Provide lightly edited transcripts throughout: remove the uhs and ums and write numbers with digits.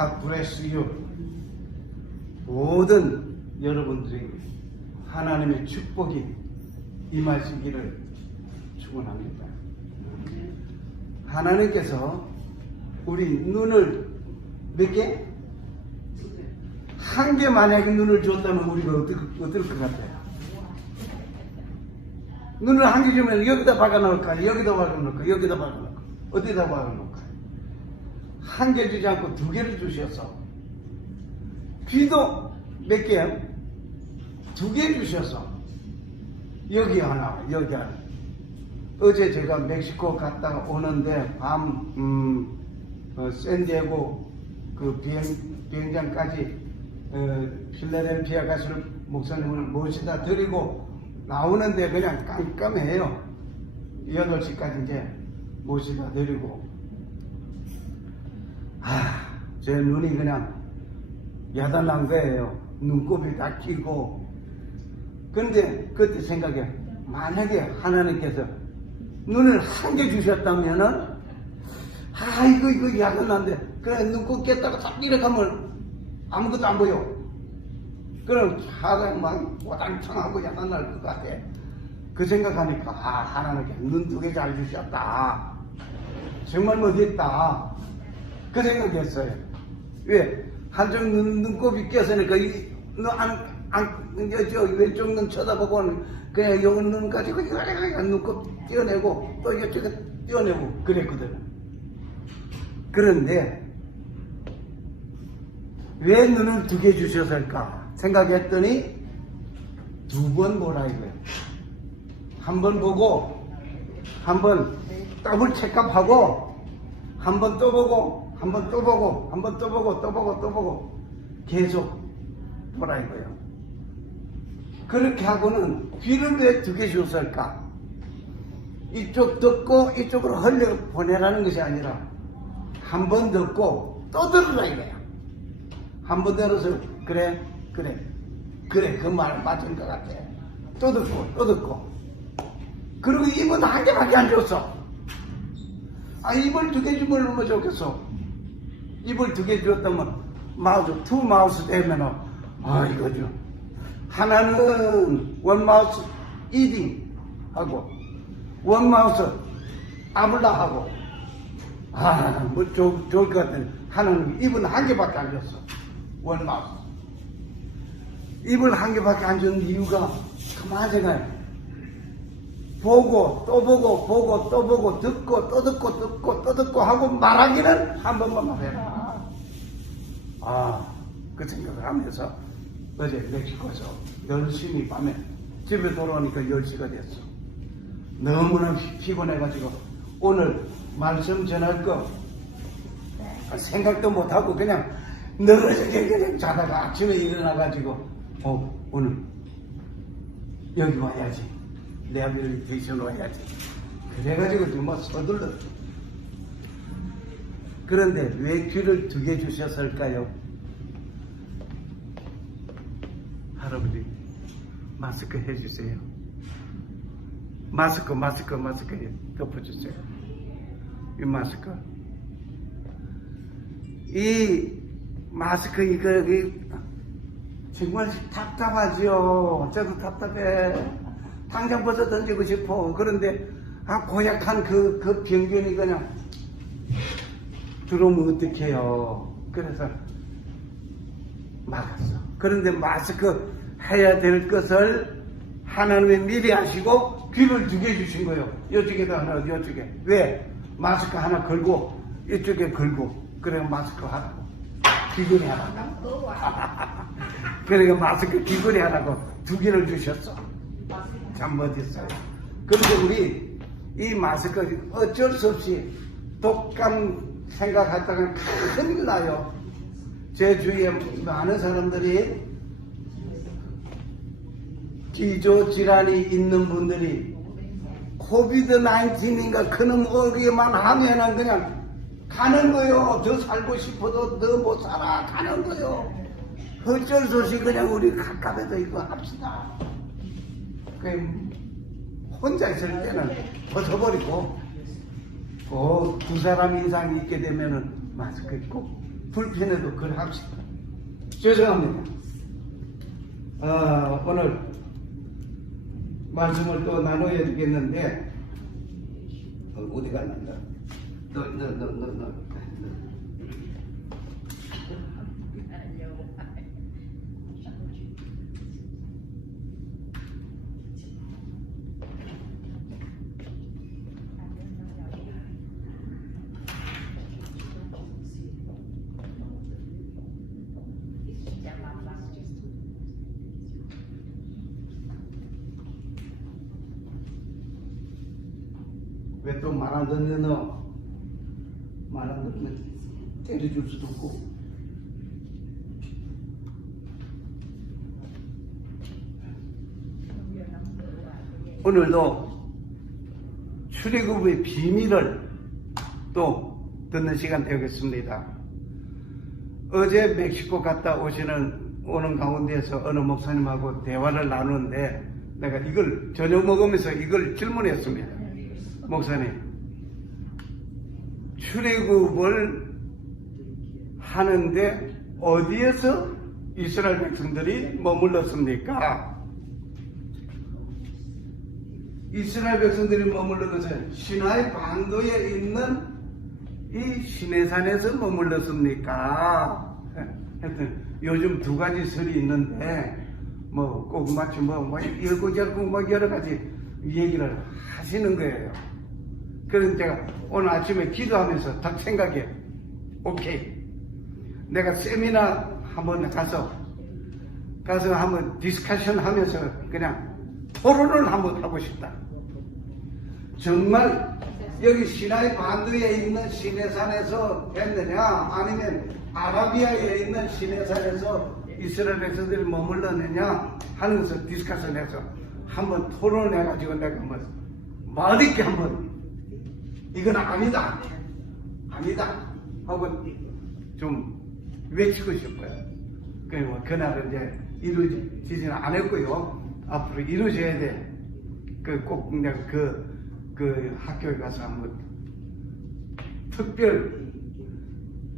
God bless you. 모든 여러분들이 하나님의 축복이 임하시기를 축원합니다. 하나님께서 우리 눈을 몇 개? 한 개 만약에 눈을 줬다면 우리가 어떨 것 같아요? 눈을 한 개 주면 여기다 박아놓을까? 여기다 박아놓을까? 여기다 박아놓을까? 어디다 박아놓을까? 한 개 주지 않고 두 개를 주셔서, 귀도 몇 개요? 두 개 주셔서 여기 하나, 여기 하나. 어제 제가 멕시코 갔다 오는데 샌디에고 그 비행장까지 필라델피아 가수를 목사님을 모시다 드리고 나오는데 그냥 깜깜해요. 8시까지 이제 모시다 드리고 제 눈이 그냥 야단난 거예요. 눈곱이 다 끼고. 그런데 그때 생각해, 만약에 하나님께서 눈을 한 개 주셨다면은 이거 야단난데 그래 눈곱 깼다가 딱 이렇게 하면 아무것도 안 보여. 그럼 차가 막 와당창하고 야단날 것 같아. 그 생각하니까 하나님께 눈 두 개 잘 주셨다. 정말 멋있다. 그 생각했어요. 왜? 한쪽 눈곱이 껴서니까 저 왼쪽 눈 쳐다보고 그냥 요 눈 가지고 눈곱 떼어내고 또 이쪽에 떼어내고 그랬거든. 그런데 왜 눈을 두 개 주셨을까 생각했더니 두 번 보라 이거예요. 한 번 보고 한 번 더블 체크업하고 한 번 또 보고 한 번 또 보고 한 번 또 보고 또 보고 또 보고 계속 보라 이거예요. 그렇게 하고는 귀를 왜 두 개 줬을까? 이쪽 듣고 이쪽으로 흘려 보내라는 것이 아니라 한 번 듣고 또 들으라 이거야. 한 번 들어서 그래 그 말 맞은 것 같아. 또 듣고 그리고 입은 한 개밖에 안 줬어. 입을 두 개 주면 얼마나 좋겠어. 입을 두 개 줬다면 투 마우스 되면은 이거죠. 하나는 원 마우스 이딩 하고 원 마우스 아블라 하고 뭐 좋을 것 같은데 하나는 입은 한 개밖에 안 줬어. 원 마우스 입을 한 개밖에 안 준 이유가 가만히 생각해. 보고 또 보고 보고 또 보고 듣고 또 듣고 하고 말하기는 한 번만 말해라. 그 생각을 하면서 어제 멕시코에서 열심히 밤에 집에 돌아오니까 10시가 됐어. 너무나 피곤해가지고 오늘 말씀 전할 거 생각도 못하고 그냥 늘어지게 그냥 자다가 아침에 일어나가지고 오늘 여기 와야지. 리허빌리테이션 와야지. 그래가지고 정말 서둘렀어. 그런데 왜 귀를 두 개 주셨을까요? 할아버지 마스크 해주세요. 마스크 덮어주세요. 이 마스크. 이 마스크 이거 정말 답답하지요. 저도 답답해. 당장 벗어 던지고 싶어. 그런데 고약한 그 병균이 그냥 들어오면 어떡해요. 그래서 막았어. 그런데 마스크 해야 될 것을 하나님이 미리 하시고 귀를 두 개 주신 거예요. 이쪽에도 하나, 이쪽에. 왜? 마스크 하나 걸고 이쪽에 걸고 그래 마스크 하라고. 귀걸이 하라고. 그러니까 마스크 귀걸이 하라고 두 개를 주셨어. 참 멋있어요. 그런데 우리 이 마스크 어쩔 수 없이 독감 생각하다가 큰일 나요. 제 주위에 많은 사람들이 기저질환이 있는 분들이 코비드-19인가 그놈 오기만 하면은 그냥 가는 거요. 더 살고 싶어도 더 못 살아 가는 거요. 어쩔 수 없이 그냥 우리 가깝에도 이거 합시다. 혼자 있을 때는 벗어버리고 두 사람 이상이 있게 되면은 마스크 입고 불편해도 그걸 합시다. 죄송합니다. 오늘 말씀을 또 나눠야 되겠는데, 어디 갔는가? 너. 왜 또 말 안 듣는 너? 말 안 듣는 때려줄 수도 없고. 오늘도 출애굽의 비밀을 또 듣는 시간 되겠습니다. 어제 멕시코 갔다 오는 가운데에서 어느 목사님하고 대화를 나누는데 내가 이걸 저녁 먹으면서 이걸 질문했습니다. 목사님, 출애굽을 하는데 어디에서 이스라엘 백성들이 머물렀습니까? 이스라엘 백성들이 머물른 것은 시나이 반도에 있는 이 시내산에서 머물렀습니까? 하여튼 요즘 두 가지 설이 있는데 뭐 꼭 마치 뭐 열고 여러 가지 얘기를 하시는 거예요. 그래서 제가 오늘 아침에 기도하면서 딱 생각해. 오케이. 내가 세미나 한번 가서 한번 디스커션 하면서 그냥 토론을 한번 하고 싶다. 정말 여기 시나이 반도에 있는 시내산에서 했느냐, 아니면 아라비아에 있는 시내산에서 이스라엘 백성들이 머물렀느냐 하는 것을 디스커션해서 한번 토론해가지고 내가 한번 말있게 한번 이건 아니다 하고 좀 외치고 싶어요. 그리고 그날은 이제 이루어지지는 않았고요. 앞으로 이루어져야 돼. 꼭 내가 그 학교에 가서 한번 특별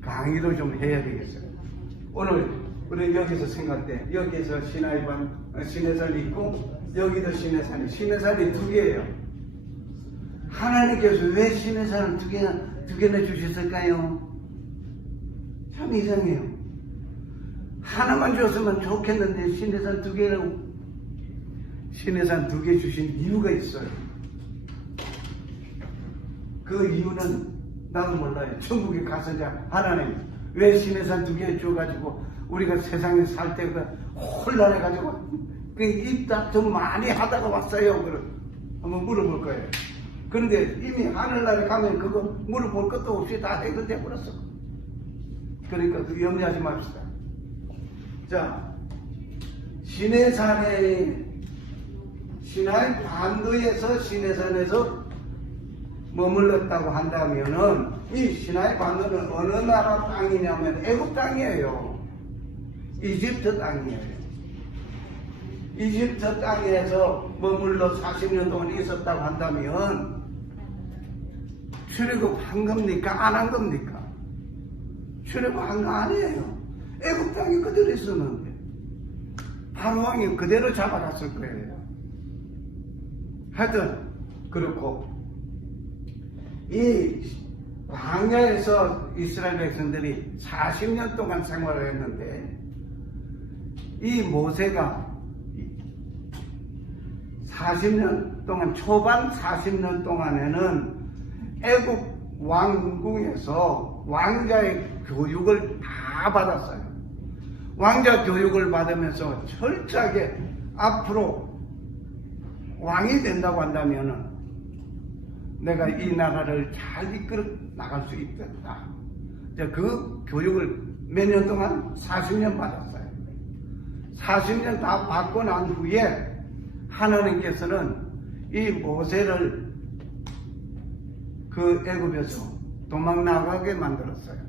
강의도 좀 해야 되겠어요. 오늘 우리 여기서 생각할 때 여기서 시내산이 있고 여기도 시내산이 두 개예요. 하나님께서 왜 시내산을 두 개나 주셨을까요? 참 이상해요. 하나만 줬으면 좋겠는데 시내산 두 개라고. 시내산 두 개 주신 이유가 있어요. 그 이유는 나도 몰라요. 천국에 가서 하나님 왜 시내산 두 개 줘가지고 우리가 세상에 살 때 혼란해가지고 그 입답 좀 많이 하다가 왔어요. 그럼 한번 물어볼 거예요. 그런데 이미 하늘나라에 가면 그거 물어볼 것도 없이 다 해결돼 버렸어. 그러니까 그 염려하지 맙시다. 자, 시내산에 시나이 반도에서 시내산에서 머물렀다고 한다면은 이 시나이 반도는 어느 나라 땅이냐면 애국 땅이에요. 이집트 땅이에요. 이집트 땅에서 머물러 40년 동안 있었다고 한다면 출애굽 한 겁니까? 안 한 겁니까? 출애굽 한 거 아니에요. 애국 땅이 그대로 있었는데 바로 왕이 그대로 잡아갔을 거예요. 하여튼 그렇고 이 광야에서 이스라엘 백성들이 40년 동안 생활을 했는데 이 모세가 40년 동안 초반 40년 동안에는 애국 왕궁에서 왕자의 교육을 다 받았어요. 왕자 교육을 받으면서 철저하게 앞으로 왕이 된다고 한다면은 내가 이 나라를 잘 이끌어 나갈 수 있겠다. 그 교육을 몇 년 동안 40년 받았어요. 40년 다 받고 난 후에 하나님께서는 이 모세를 그 애굽에서 도망 나가게 만들었어요.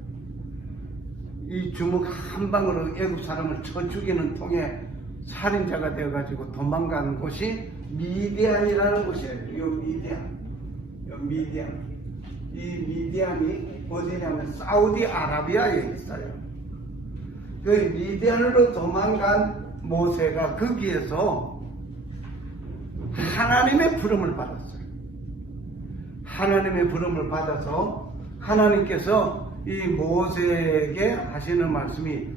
이 주먹 한 방으로 애굽 사람을 쳐 죽이는 통에 살인자가 되어가지고 도망가는 곳이 미디안이라는 곳이에요. 요 미디안. 이 미디안이 어디냐면 사우디아라비아에 있어요. 그 미디안으로 도망간 모세가 거기에서 하나님의 부름을 받았어요. 하나님의 부름을 받아서 하나님께서 이 모세에게 하시는 말씀이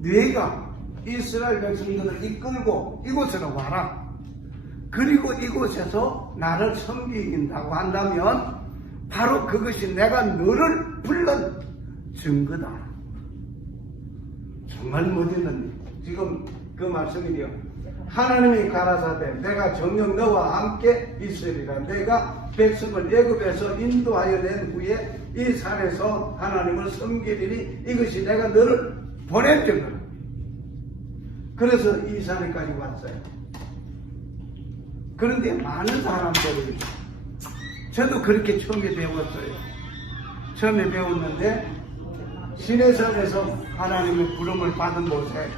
네가 이스라엘 백성들을 이끌고 이곳으로 와라. 그리고 이곳에서 나를 섬기긴다고 한다면 바로 그것이 내가 너를 불른 증거다. 정말 멋있는 지금 그 말씀이요. 하나님이 가라사대 내가 정녕 너와 함께 있으리라. 내가 백성을 애굽에서 인도하여 낸 후에 이 산에서 하나님을 섬기리니 이것이 내가 너를 보낸 증거다. 그래서 이 산에까지 왔어요. 그런데 많은 사람들이 저도 그렇게 처음에 배웠어요. 처음에 배웠는데 시내산에서 하나님의 부름을 받은 모세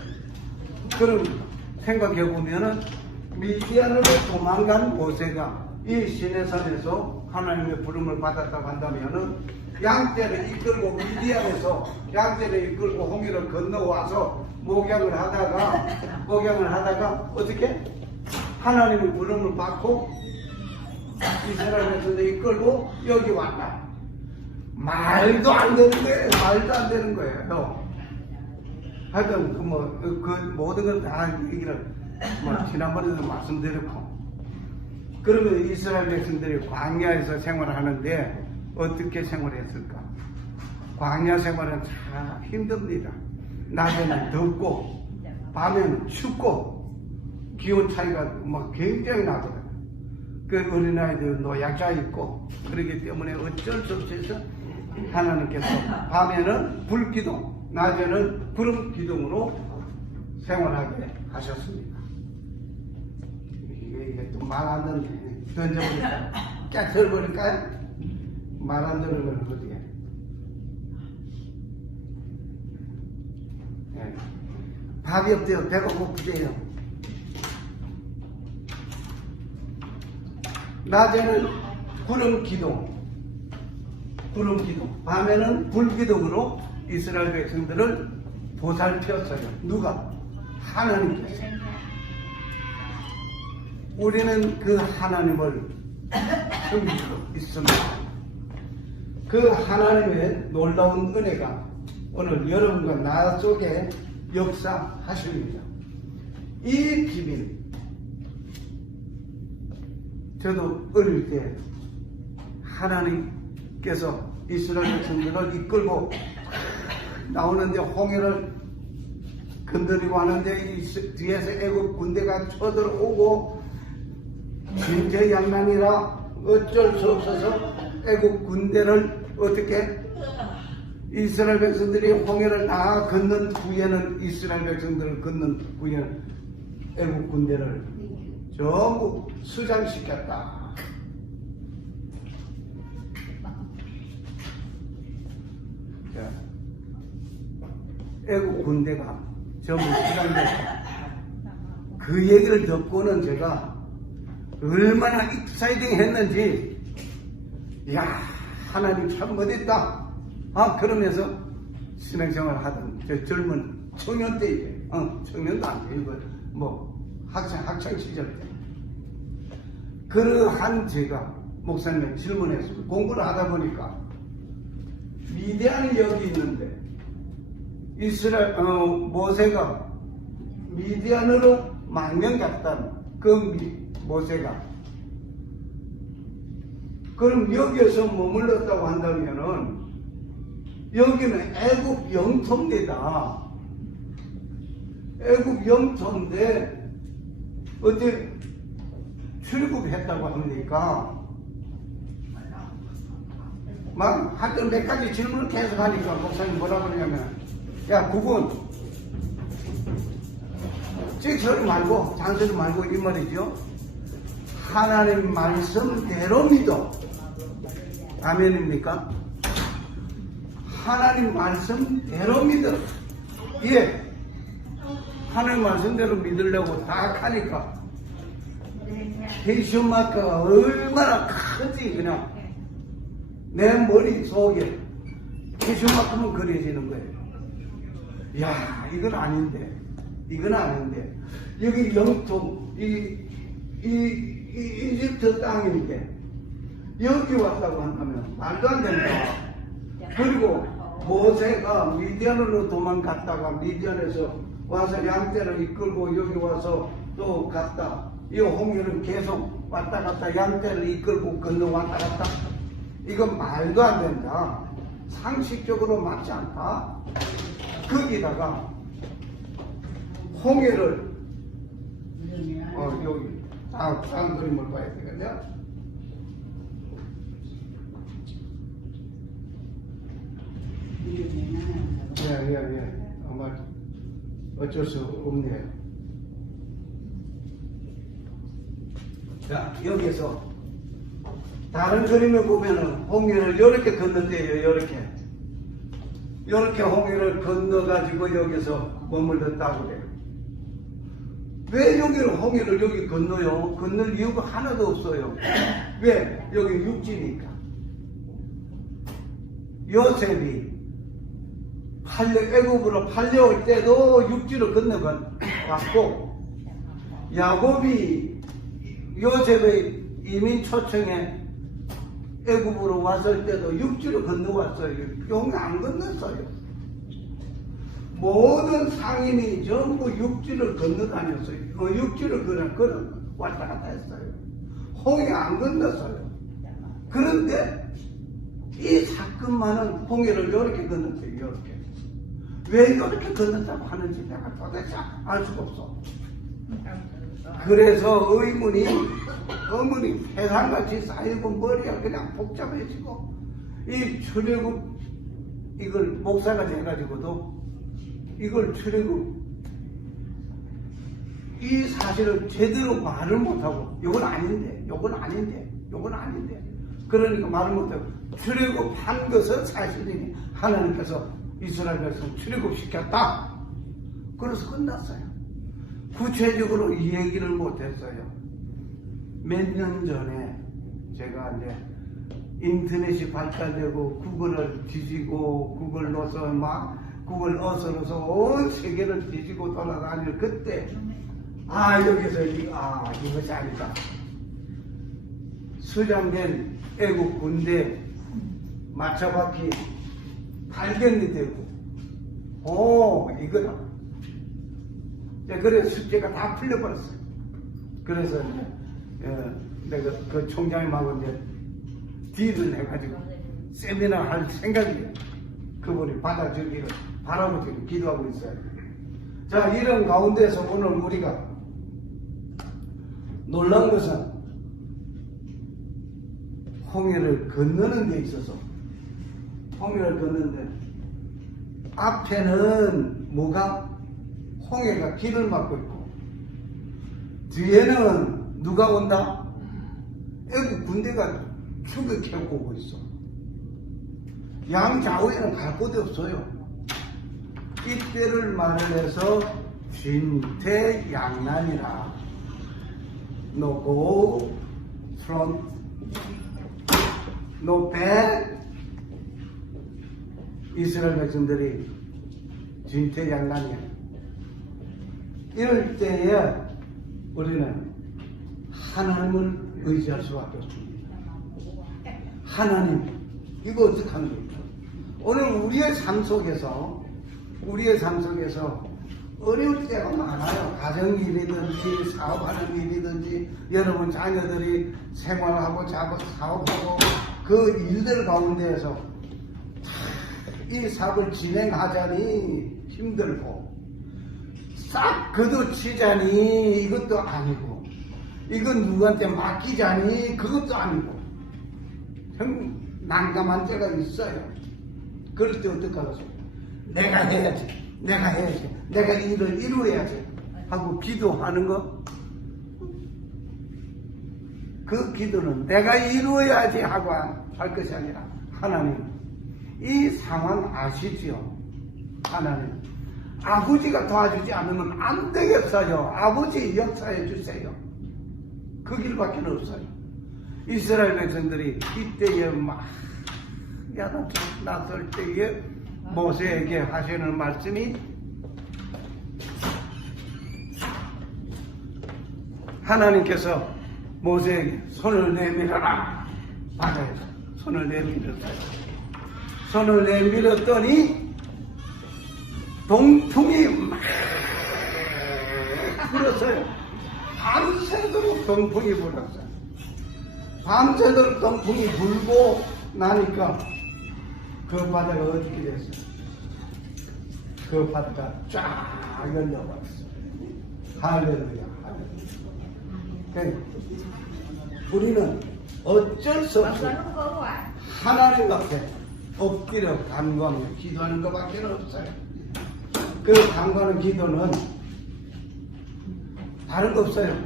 그럼 생각해 보면은 미디안으로 도망간 모세가 이 시내산에서 하나님의 부름을 받았다고 한다면은 양떼를 이끌고 미디안에서 양떼를 이끌고 홍해를 건너와서 목양을 하다가 어떻게 하나님의 부름을 받고 이스라엘 백성들 이끌고 여기 왔다. 말도 안 되는 거예요. 말도 안 되는 거예요. 하여튼 그 모든 걸 다 얘기를 지난번에도 말씀드렸고 그러면 이스라엘 백성들이 광야에서 생활을 하는데 어떻게 생활했을까? 광야 생활은 참 힘듭니다. 낮에는 덥고 밤에는 춥고 기온 차이가 굉장히 나거든요. 그 어린아이들 노약자 있고 그렇기 때문에 어쩔 수 없이 하나님께서 밤에는 불기둥 낮에는 구름 기둥으로 생활하게 하셨습니다. 이게 또 말 안 듣는 던져버릴까요? 깨트려버릴까요? 말 안 듣는 건 어디에? 네. 밥이 없대요. 배가 고프대요. 낮에는 구름 기둥, 밤에는 불기둥으로 이스라엘 백성들을 보살폈어요. 누가? 하나님께서. 우리는 그 하나님을 섬기고 있습니다. 그 하나님의 놀라운 은혜가 오늘 여러분과 나 속에 역사하십니다. 이 비밀, 저도 어릴 때 하나님께서 이스라엘 백성들을 이끌고 나오는데 홍해를 건드리고 하는데 뒤에서 애굽 군대가 쳐들어오고 진퇴양난이라 어쩔 수 없어서 애굽 군대를 어떻게 이스라엘 백성들이 홍해를 다 건넌 후에는 이스라엘 백성들을 건넌 후에는 애굽 군대를 전부 수장시켰다. 애국 군대가 전부 수장됐다. 그 얘기를 듣고는 제가 얼마나 익사이딩 했는지, 야 하나님 참 멋있다. 그러면서 신앙생활 하던 저 젊은 청년 때에, 청년도 안 돼, 이거 학창 시절 때. 그러한 제가 목사님의 질문했습니다. 공부를 하다 보니까 미디안이 여기 있는데 모세가 미디안으로 망명 갔다는 그 모세가 그럼 여기에서 머물렀다고 한다면은 여기는 애굽 영토입니다. 애굽 영토인데 어디 출국했다고 합니까? 막 하여튼 몇 가지 질문을 계속 하니까 목사님 뭐라 그러냐면, 야 그분 찌처리 말고 잔소리 말고 이 말이죠. 하나님 말씀대로 믿어. 아멘입니까? 하나님 말씀대로 믿어. 예. 하나님 말씀대로 믿으려고 다 하니까 퀘스천 마크가 얼마나 크지. 그냥 내 머릿속에 계시만큼은 그려지는 거예요. 야, 이건 아닌데. 이건 아닌데. 여기 영토, 이집트 땅인데, 여기 왔다고 한다면 말도 안 된다. 그리고 모세가 미디안으로 도망갔다가 미디안에서 와서 양떼를 이끌고 여기 와서 또 갔다. 이 홍해는 계속 왔다 갔다 양떼를 이끌고 건너 왔다 갔다. 이건 말도 안 된다. 상식적으로 맞지 않다. 거기다가 홍해를 여기 다음 그림을 봐야 되겠냐? 예. 아마 어쩔 수 없네요. 자, 여기서 다른 그림을 보면은 홍해를 이렇게 건너대요. 이렇게 홍해를 건너가지고 여기서 머물렀다고 그래요. 왜 여기를 홍해를 여기 건너요? 건널 이유가 하나도 없어요. 왜? 여기 육지니까. 요셉이 애굽으로 팔려올 때도 육지로 건너갔고, 야곱이 요셉의 이민 초청에 애굽으로 왔을 때도 육지로 건너왔어요. 용이 안 건넜어요. 모든 상인이 전부 육지를 건너다녔어요. 육지를 걸어 왔다 갔다 했어요. 홍해 안 건넜어요. 그런데 이 사건만은 홍해를 이렇게 건넜어요. 이렇게. 왜 이렇게 건넜다고 하는지 내가 도대체 알 수가 없어. 그래서 어머니 회상같이 쌓이고 머리가 그냥 복잡해지고, 이 출애굽 이걸 목사가 돼가지고도 이걸 출애굽 이 사실을 제대로 말을 못하고 요건 아닌데 그러니까 말을 못하고 출애굽한 것은 사실이니 하나님께서 이스라엘 백성 출애굽시켰다. 그래서 끝났어요. 구체적으로 이 얘기를 못했어요. 몇 년 전에 제가 이제 인터넷이 발달되고 구글을 뒤지고 구글 어서로서 온 세계를 뒤지고 돌아다닐 그때 여기서 이것이 아니다. 수장된 애국 군대 마차바퀴 발견이 되고 이거다. 그래서 숙제가 다 풀려버렸어요. 그래서 내가 그 총장님하고 이제 딜을 해가지고 세미나 할 생각이에요. 그분이 받아주기를 바라고 지금 기도하고 있어요. 자, 이런 가운데서 오늘 우리가 놀란 것은 홍해를 건너는 데 있어서 홍해를 건너는데 앞에는 뭐가 홍해가 길을 막고 있고 뒤에는 누가 온다? 애국 군대가 죽을 캐고 오고 있어. 양좌우에는 갈 곳이 없어요. 이때를 말을 해서 진퇴양난이라. No go, front, no back. 이스라엘 백성들이 진퇴양난이야. 이럴 때에 우리는 하나님을 의지할 수밖에 없습니다. 하나님, 이거 어떻게 하는 겁니까? 오늘 우리의 삶 속에서 어려울 때가 많아요. 가정 일이든지 사업하는 일이든지 여러분 자녀들이 생활하고 사업하고 그 일들 가운데에서 이 사업을 진행하자니 힘들고 싹 거두치자니 이것도 아니고 이건 누구한테 맡기자니 그것도 아니고 난감한 때가 있어요. 그럴 때 어떡하겠어요? 내가 해야지, 내가 일을 이루어야지 하고 기도하는 거, 그 기도는 내가 이루어야지 하고 할 것이 아니라 하나님, 이 상황 아시지요? 하나님, 아버지가 도와주지 않으면 안 되겠어요. 아버지 역사해 주세요. 그 길밖에 없어요. 이스라엘 백성들이 이때에 막 야단처럼 났을 때에 모세에게 하시는 말씀이 하나님께서 모세에게 손을 내밀어라. 바다에서 손을 내밀었어요. 손을 내밀었더니 동풍이 막 불었어요. 밤새도록 동풍이 불었어요. 밤새도록 동풍이 불고 나니까 그 바다가 어떻게 됐어요? 그 바다가 쫙 열려버렸어요. 할렐루야. 할렐루야. 우리는 어쩔 수 없이 하나님 앞에 엎드려 간구하며 기도하는 것밖에 없어요. 그 간구하는 기도는 다른 거 없어요.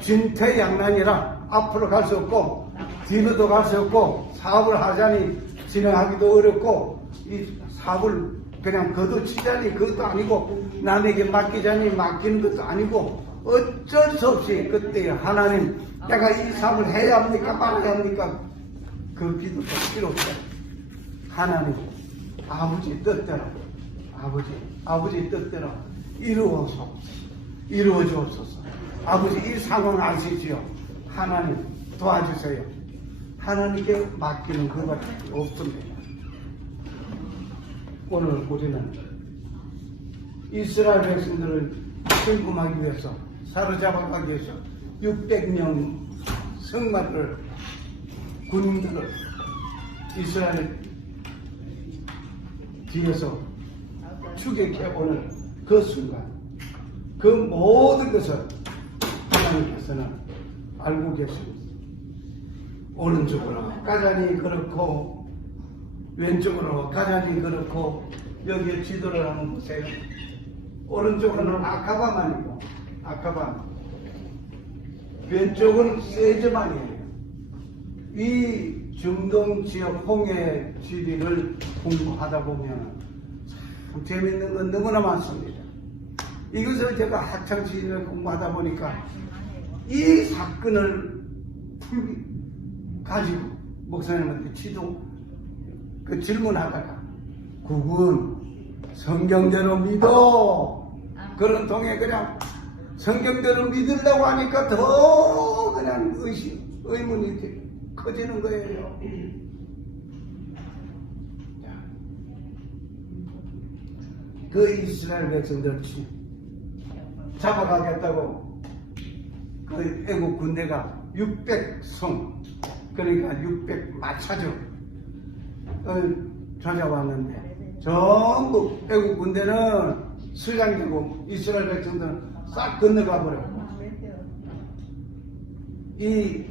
진퇴양난이라 앞으로 갈 수 없고 뒤로도 갈 수 없고 사업을 하자니 진행하기도 어렵고 이 사업을 그냥 거두치자니 그것도 아니고 남에게 맡기자니 맡기는 것도 아니고 어쩔 수 없이 그때 하나님 내가 이 사업을 해야 합니까 말아야 합니까 그 기도도 필요 없어요. 하나님 아버지 뜻대로 아버지 뜻대로 이루어 주옵소서. 아버지 이 상황 아시지요? 하나님 도와주세요. 하나님께 맡기는 그것밖에 없습니다. 오늘 우리는 이스라엘 백성들을 침공하기 위해서 사로잡아가기 위해서 600명 성마를 군인들을 이스라엘 뒤에서 추격해오는 그 순간 그 모든 것을 하나님께서는 알고 계십니다. 오른쪽으로 가자니 그렇고 왼쪽으로 가자니 그렇고 여기에 지도를 한번 보세요. 오른쪽으로는 아카바만이고 아카바 왼쪽은 세즈만이에요. 이 중동 지역 홍해 지리를 공부하다 보면 참 재밌는 건 너무나 많습니다. 이것을 제가 학창시절에 공부하다 보니까 이 사건을 가지고 목사님한테 그 질문하다가 국은 성경대로 믿어. 그런 통에 그냥 성경대로 믿으려고 하니까 더 그냥 의문이 이렇게 커지는 거예요. 그 이스라엘 백성들 잡아가겠다고 그 애국 군대가 600성 그러니까 600마차죠 찾아왔는데 전부 애국 군대는 수장되고 이스라엘 백성들은 싹 건너가 버렸고 이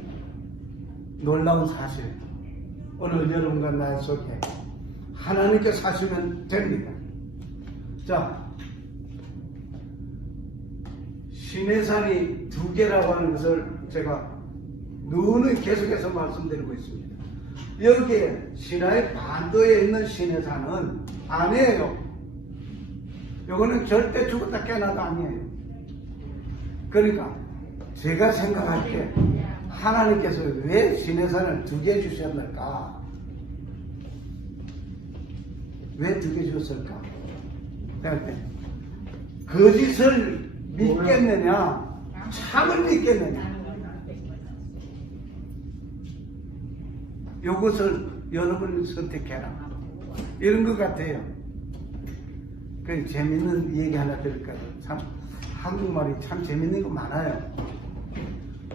놀라운 사실 오늘 여러분과 나 속에 하나님께 사시면 됩니다. 자, 시내산이 두 개라고 하는 것을 제가 누누이 계속해서 말씀드리고 있습니다. 여기에 시나의 반도에 있는 시내산은 아니에요. 요거는 절대 죽었다 깨어나도 아니에요. 그러니까 제가 생각할 때 하나님께서 왜 시내산을 두 개 주셨을까? 왜 두 개 주셨을까? 거짓을 믿겠느냐 참을 믿겠느냐 이것을 여러분이 선택해라 이런 것 같아요. 그 재밌는 얘기 하나 드릴까요? 참 한국말이 참 재밌는 거 많아요.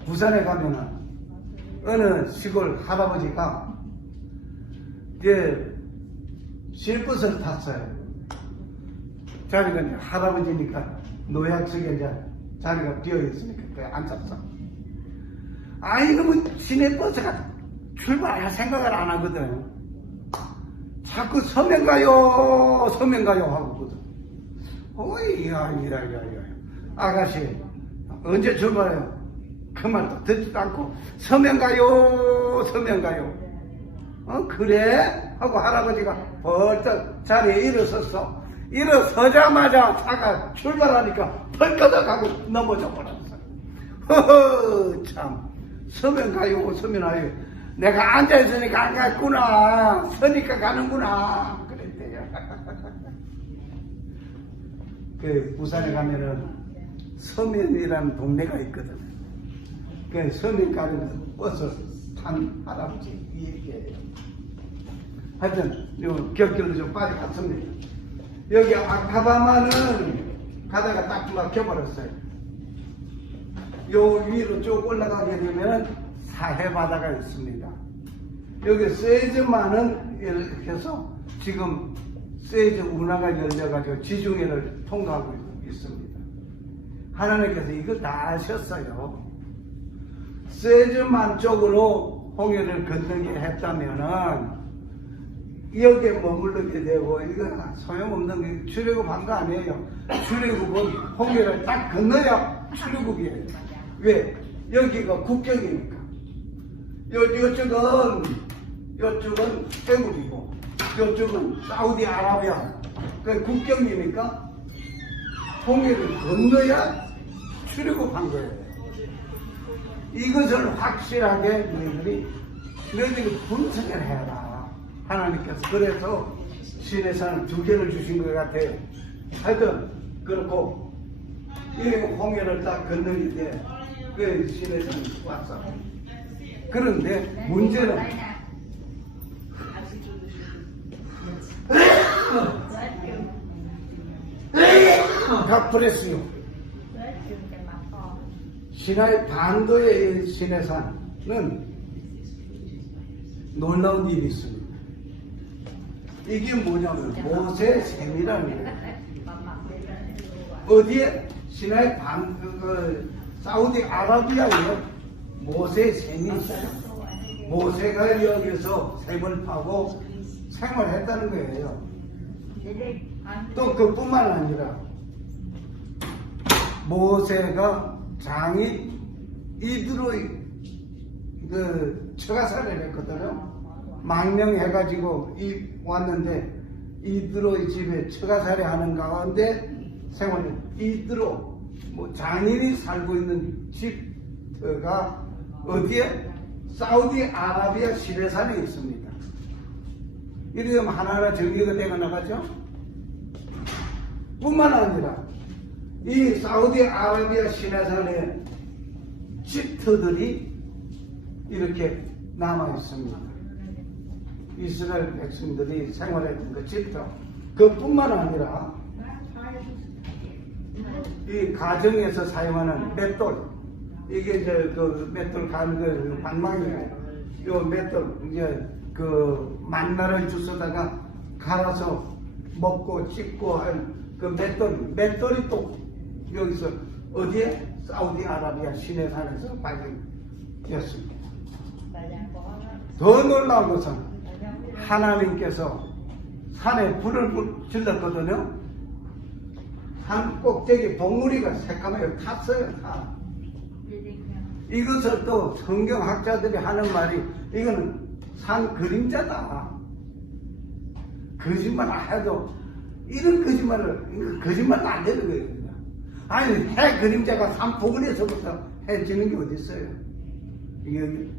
부산에 가면은 어느 시골 할아버지가 이제 실버스를 탔어요. 자리가 이제 할아버지니까 노약석에 이제 자리가 비어있으니까 그에 앉았어. 이놈은 시내버스가 출발할 생각을 안 하거든. 자꾸 서면 가요 하거든. 이야. 아가씨, 언제 출발해요? 그 말도 듣지도 않고, 서면 가요. 그래? 하고 할아버지가 벌떡 자리에 일어섰어. 일어서자마자 차가 출발하니까 펄거덕하고 넘어져 버렸어. 참. 서면 가요. 내가 앉아있으니까 안 갔구나. 서니까 가는구나. 그랬대요. 그 부산에 가면은 서면이라는 동네가 있거든. 그 서면까지는 버스 탄 할아버지 얘기해요. 하여튼 요 격결로 좀 빠져갔습니다. 여기 아카바마는 가다가 딱 막혀버렸어요. 요 위로 쭉 올라가게 되면 사해바다가 있습니다. 여기 세즈만은 이렇게 해서 지금 세즈 운하가 열려가지고 지중해를 통과하고 있습니다. 하나님께서 이거 다 아셨어요. 세즈만 쪽으로 홍해를 건너게 했다면은 여기에 머무르게 되고 이거 소용없는 게 출애굽한 거 아니에요. 출애굽은 홍해를 딱 건너야 출애굽이에요. 왜? 여기가 국경이니까. 요쪽은 해물이고 요쪽은 사우디아라비아 그 국경이니까 홍해를 건너야 출애굽한 거예요. 이것을 확실하게 너희들이 분석을 해라. 하나님께서 그래서 신의 산을 2개를 주신 것 같아요. 하여튼 그렇고 이 홍해를 딱 건너기 때 그 신의 산이 왔어. 그런데 문제는 벽프레스요. 신하의 반도의 신의 산은 놀라운 일이 있습니다. 이게 뭐냐면 모세 샘이라는 거예요. 어디에? 신하의 사우디아라비아에 모세 샘이 있어요. 모세가 여기서 샘을 파고 생활했다는 거예요. 또 그뿐만 아니라 모세가 장인 이드로의 그 처가살을 했거든요. 망명해가지고 왔는데 이드로의 집에 처가살이 하는 가운데 생활을 이드로 뭐 장인이 살고 있는 집가 어디에? 사우디아라비아 시내산에 있습니다. 이렇게 되면 하나하나 정리가 되어 나가죠. 뿐만 아니라 이 사우디아라비아 시내산에 집터들이 이렇게 남아 있습니다. 이스라엘 백성들이 생활했던 그 집터. 그뿐만 아니라 이 가정에서 사용하는 맷돌, 이게 이제 그 맷돌 가는 그 방망이에요. 요 맷돌 이제 그 만나를 주워다가 갈아서 먹고 씹고 한 그 맷돌이 또 여기서 어디에? 사우디아라비아 시내산에서 발견되었습니다. 더 놀라운 것은 하나님께서 산에 불을 질렀거든요. 산 꼭대기 봉우리가 새까맣게 탔어요. 다. 이것을 또 성경학자들이 하는 말이 이거는 산 그림자다. 거짓말 해도 이런 거짓말은 안 되는 거예요. 아니 해 그림자가 산 봉우리에서부터 해지는 게 어디 있어요?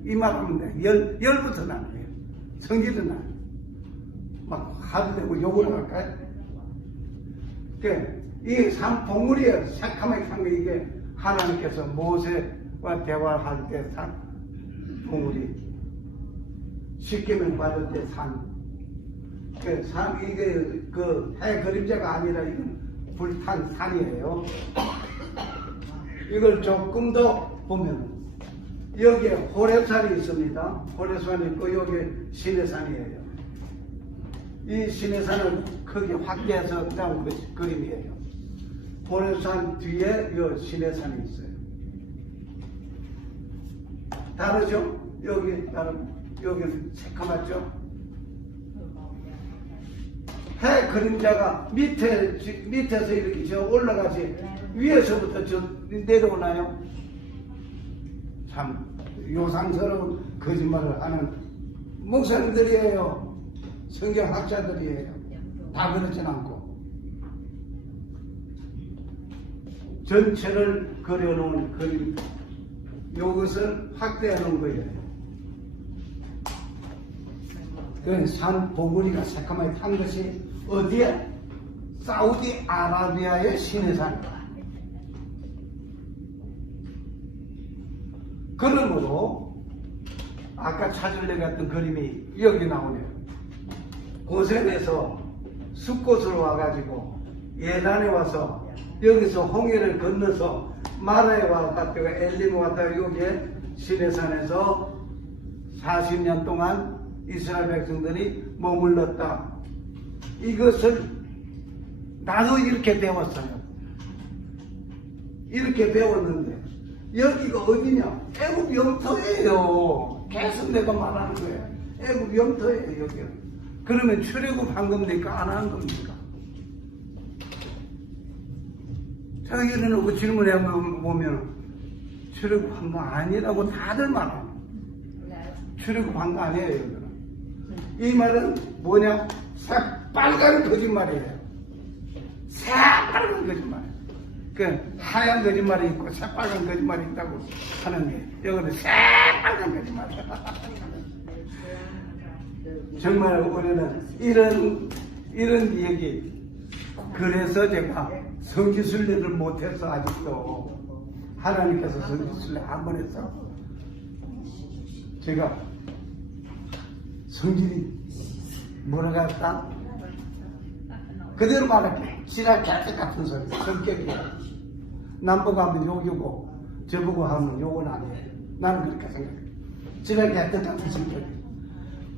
이 말하면 돼. 열부터 나는 거예요. 성질은 나요. 막 화도 되고 욕을 할까요? 이 산 봉우리에 새까맣게 한 게 이게 하나님께서 모세와 대화할 때 산 봉우리, 십계명 받을 때 산. 이게 그 해 그림자가 아니라 이건 불탄 산이에요. 이걸 조금 더 보면 여기에 호렙산이 있습니다. 호렙산이 있고 여기 시내산이에요. 이 시내산을 크게 확대해서 나온 그림이에요. 호렙산 뒤에 이 시내산이 있어요. 다르죠? 여기는 새까맣죠? 해 그림자가 밑에서 이렇게 저 올라가지 위에서부터 저 내려오나요? 참 요상스러운 거짓말을 하는 목사님들이에요. 성경학자들이에요. 다 그렇진 않고 전체를 그려놓은 그림, 이것을 확대해 놓은 거예요. 그 산 봉우리가 새까맣게 탄 것이 어디에? 사우디아라비아의 시내산이다. 그러므로 아까 찾으려고 했던 그림이 여기 나오네요. 고센에서 숲곳으로 와가지고 예단에 와서 여기서 홍해를 건너서 마라에 왔다가 엘림 왔다가 여기에 시내산에서 40년 동안 이스라엘 백성들이 머물렀다. 이것을 나도 이렇게 배웠어요. 이렇게 배웠는데 여기가 어디냐? 애굽 영토예요. 계속 내가 말하는 거예요. 애굽 영토예요, 여기가. 그러면 출애굽한 겁니까? 안 한 겁니까? 제가 이러놓고 질문해 보면 출애굽한 거 아니라고 다들 말합니다. 출애굽한 거 아니에요, 여기는. 이 말은 뭐냐? 새빨간 거짓말이에요. 새빨간 거짓말. 그 하얀 거짓말이 있고 새빨간 거짓말이 있다고 하는데 여기는 새빨간 거짓말. 정말 우리는 이런 얘기. 그래서 제가 성지순례를 못해서 아직도 하나님께서 성지순례 한 번 해서 제가 성질이 뭐라고 할까? 그대로 말할게. 지랄 개떼 같은 소리. 성격이야. 남보고 하면 욕이고 저보고 하면 욕은 아니에요. 나는 그렇게 생각해. 지랄 개떼 같은 성격.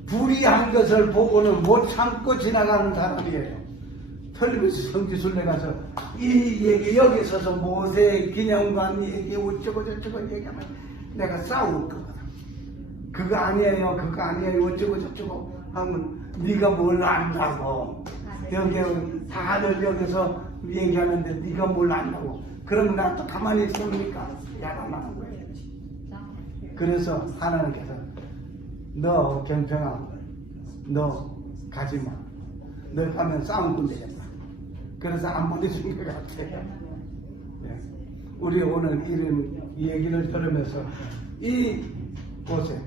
불의한 것을 보고는 못 참고 지나가는 사람이에요. 텔레비전 성지순례 가서 이 얘기 여기 서서 모세 기념관 얘기 어쩌고 저쩌고 얘기하면 내가 싸울 거거든. 그거 아니에요, 그거 아니에요, 어쩌고 저쩌고 하면 네가 뭘 안다고. 여기 다들 여기서 얘기하는데 네가 뭘 안다고. 그러면 난 또 가만히 있습니까? 야단하는 거예요. 그래서 하나님께서 너 경평아, 너 가지마. 너 가면 싸움 되겠다. 그래서 안 보내준 것 같아요. 네. 우리 오늘 이런 얘기를 들으면서 이 곳에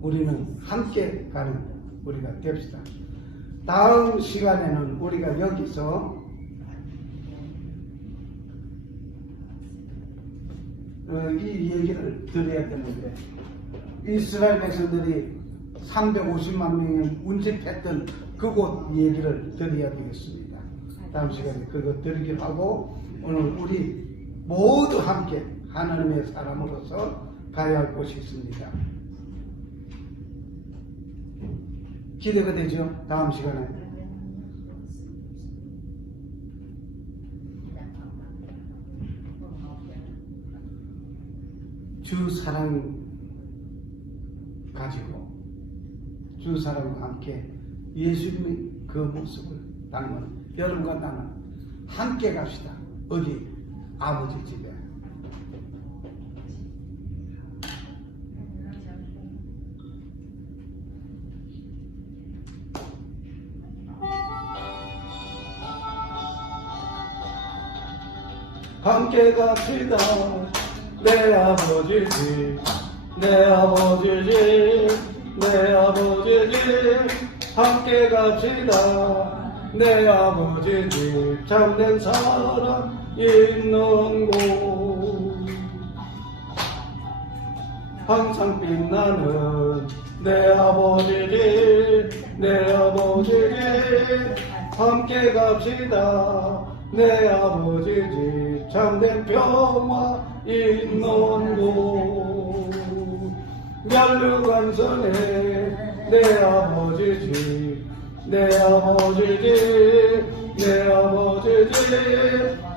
우리는 함께 가는 우리가 됩시다. 다음 시간에는 우리가 여기서 이 얘기를 드려야 되는데 이스라엘 백성들이 350만 명이 운집했던 그곳 얘기를 드려야 되겠습니다. 다음 시간에 그거 드리기로 하고 오늘 우리 모두 함께 하나님의 사람으로서 가야 할 곳이 있습니다. 기대가 되죠? 다음 시간에. 주 사랑 가지고 주 사랑과 함께 예수님의 그 모습을 닮은 여러분과 나는 함께 갑시다. 어디? 아버지 집에. 함께 갑시다. 내 아버지 집, 내 아버지 집, 내 아버지 집. 함께 갑시다. 내 아버지 집, 참된 사람 있는 곳. 항상 빛나는 내 아버지 집, 내 아버지 집. 함께 갑시다. 내 아버지 집, 참된 평화 있는 곳. 멸류관선에 내 아버지 집, 내 아버지 집, 내 아버지 집.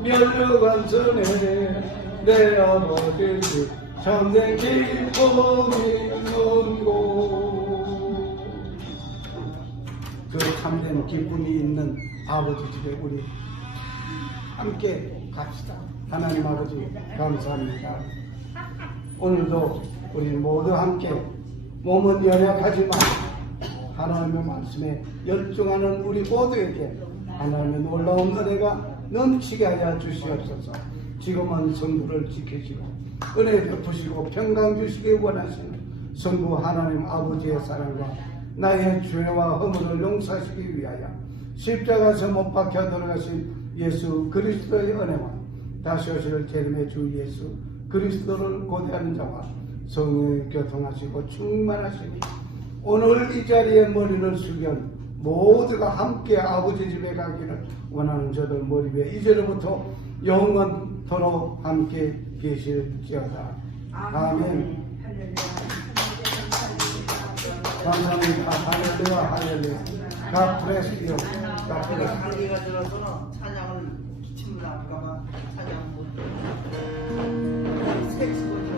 멸류관선에 내 아버지 집, 참된 기쁨 있는 곳. 그 참된 기쁨이 있는 아버지 집에 우리 함께 갑시다. 하나님 아버지 감사합니다. 오늘도 우리 모두 함께 몸은 연약하지만 하나님의 말씀에 열중하는 우리 모두에게 하나님의 놀라운 은혜가 넘치게 하여 주시옵소서. 지금은 성부를 지키시고 은혜 베푸시고 평강 주시기 원하시는 성부 하나님 아버지의 사랑과 나의 죄와 허물을 용서하시기 위하여 십자가에서 못 박혀 들어가신 예수 그리스도의 은혜와 다시 오실 재림의 주 예수 그리스도를 고대하는 자와 성령의 교통하시고 충만하시니 오늘 이 자리에 머리를 숙연 모두가 함께 아버지 집에 가기를 원하는 저들 머리 위에 이제로부터 영원토록 함께 계실지어다. 아멘. 감사합니다. 할렐루야, 할렐루야. God bless you. God bless you. 감기가 들어서 찬양을 기침을 할까봐 찬양 못. 섹스